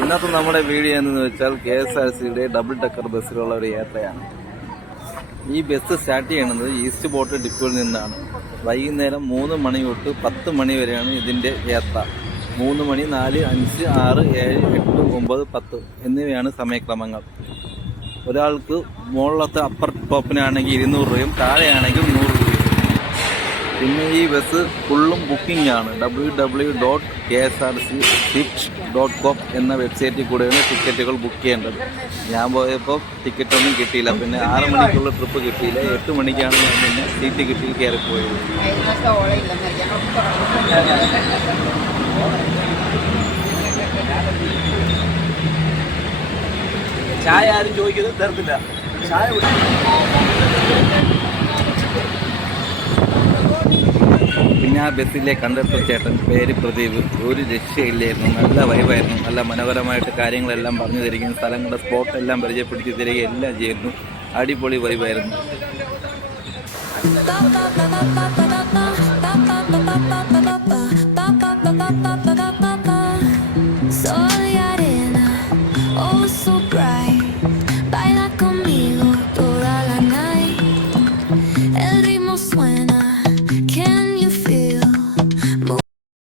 ഇന്നത്തെ നമ്മുടെ വീഡിയോ എന്ന് വെച്ചാൽ KSRTCയുടെ ഡബിൾ ഡെക്കർ ബസ്സിലുള്ള ഒരു യാത്രയാണ്. ഈ ബസ് സ്റ്റാർട്ട് ചെയ്യുന്നത് ഈസ്റ്റ് ബോട്ട് ഡിപ്പോയിൽ നിന്നാണ്. വൈകുന്നേരം 3 മണി തൊട്ട് 10 മണി വരെയാണ് ഇതിൻ്റെ യാത്ര. 3 മണി, 4, 5, 6, 7, 8, 9, 10 എന്നിവയാണ് സമയക്രമങ്ങൾ. ഒരാൾക്ക് മുകളിലത്തെ അപ്പർ ടോപ്പിനാണെങ്കിൽ 200 രൂപയും താഴെയാണെങ്കിൽ 100 രൂപയും. പിന്നെ ഈ ബസ് ഫുള്ളും ബുക്കിംഗ് ആണ്. www.ksrtc.com എന്ന വെബ്സൈറ്റിൽ കൂടെയാണ് ടിക്കറ്റുകൾ ബുക്ക് ചെയ്യേണ്ടത്. ഞാൻ പോയപ്പോൾ ടിക്കറ്റൊന്നും കിട്ടിയില്ല. പിന്നെ 6 മണിക്കുള്ള ട്രിപ്പ് കിട്ടിയില്ല. 8 മണിക്കാണ് ഞാൻ പിന്നെ സീറ്റ് കിട്ടി കയറിപ്പോയത്. ചായ ആരും ചോദിക്കുന്നത് തരത്തില്ല. ചായ പിന്നെ ആ ബസ്സിലെ കണ്ടക്ടർ ചേട്ടൻ പേര് പ്രദീപ്. ഒരു രക്ഷയില്ലായിരുന്നു. നല്ല വൈബായിരുന്നു. നല്ല മനോഹരമായിട്ട് കാര്യങ്ങളെല്ലാം പറഞ്ഞു തരികയും സ്ഥലങ്ങളുടെ സ്പോട്ടെല്ലാം പരിചയപ്പെടുത്തി തരികയും എല്ലാം ചെയ്യുന്നു. അടിപൊളി വൈബായിരുന്നു.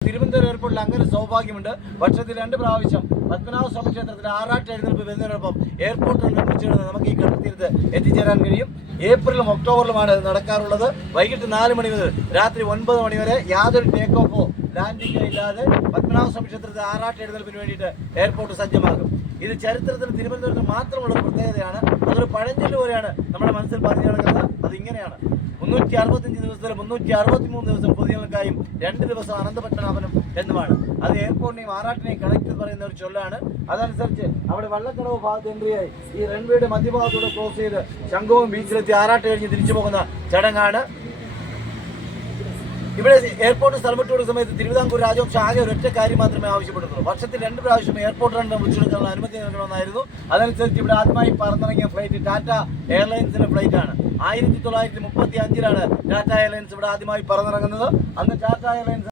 തിരുവനന്തപുരം എയർപോർട്ടിൽ അങ്ങനെ സൗഭാഗ്യമുണ്ട്. വർഷത്തിൽ 2 പ്രാവശ്യം പത്മനാഭസ്വാമി ക്ഷേത്രത്തിൽ ആറാട്ട് എഴുന്നേൽപ്പ് വരുന്നതിനൊപ്പം എയർപോർട്ടിൽ നിർമ്മിച്ചിടുന്നത് നമുക്ക് ഈ കടൽത്തീരത്ത് എത്തിച്ചേരാൻ കഴിയും. ഏപ്രിലും ഒക്ടോബറിലുമാണ് നടക്കാറുള്ളത്. വൈകിട്ട് 4 മണി മുതൽ രാത്രി 9 മണി വരെ യാതൊരു ടേക്ക് ഓഫോ ലാൻഡിങ്ങോ ഇല്ലാതെ പത്മനാഭസ്വാമി ക്ഷേത്രത്തിൽ ആറാട്ട് എഴുന്നേൽപ്പിന് വേണ്ടിയിട്ട് എയർപോർട്ട് സജ്ജമാകും. ഇത് ചരിത്രത്തിൽ തിരുവനന്തപുരത്ത് മാത്രമുള്ള പ്രത്യേകതയാണ്. അതൊരു പഴഞ്ചൊല്ല് പോലെയാണ് നമ്മുടെ മനസ്സിൽ പറഞ്ഞു നടക്കുന്നത്. അതിങ്ങനെയാണ്: 365 ദിവസത്തിൽ 363 ദിവസം പൊതുജനങ്ങൾക്കായും 2 ദിവസം അനന്തപത്മനാഭനും എന്നുമാണ്. അത് എയർപോർട്ടിനെയും ആറാട്ടിനെയും കണക്ട് പറയുന്ന ഒരു ചൊല്ലാണ്. അതനുസരിച്ച് അവിടെ വള്ളക്കടവ് ഭാഗത്ത് എൻട്രിയായി ഈ റൺവേയുടെ മധ്യഭാഗത്തൂടെ ക്രോസ് ചെയ്ത് ശംഖുവും ബീച്ചിലെത്തി ആറാട്ട് കഴിഞ്ഞ് തിരിച്ചു പോകുന്ന ചടങ്ങാണ്. ഇവിടെ എയർപോർട്ട് സ്ഥലം വിട്ടുകൊടുക്കുന്ന സമയത്ത് തിരുവിതാംകൂർ രാജവംശം ആകെ ഒരൊറ്റ കാര്യം മാത്രമേ ആവശ്യപ്പെട്ടിട്ടുള്ളൂ. വർഷത്തിൽ 2 പ്രാവശ്യം എയർപോർട്ട് റൺ വിളിച്ചെടുക്കാനുള്ള അനുമതി നൽകണമെന്നായിരുന്നു. അതനുസരിച്ച് ഇവിടെ ആദ്യമായി പറന്നിറങ്ങിയ ഫ്ലൈറ്റ് ടാറ്റ എയർലൈൻസിന്റെ ഫ്ലൈറ്റ് ആണ്. 1935 ടാറ്റ എയർലൈൻസ് ഇവിടെ ആദ്യമായി പറന്നിറങ്ങുന്നത്. അന്ന് ടാറ്റ എയർലൈൻസ്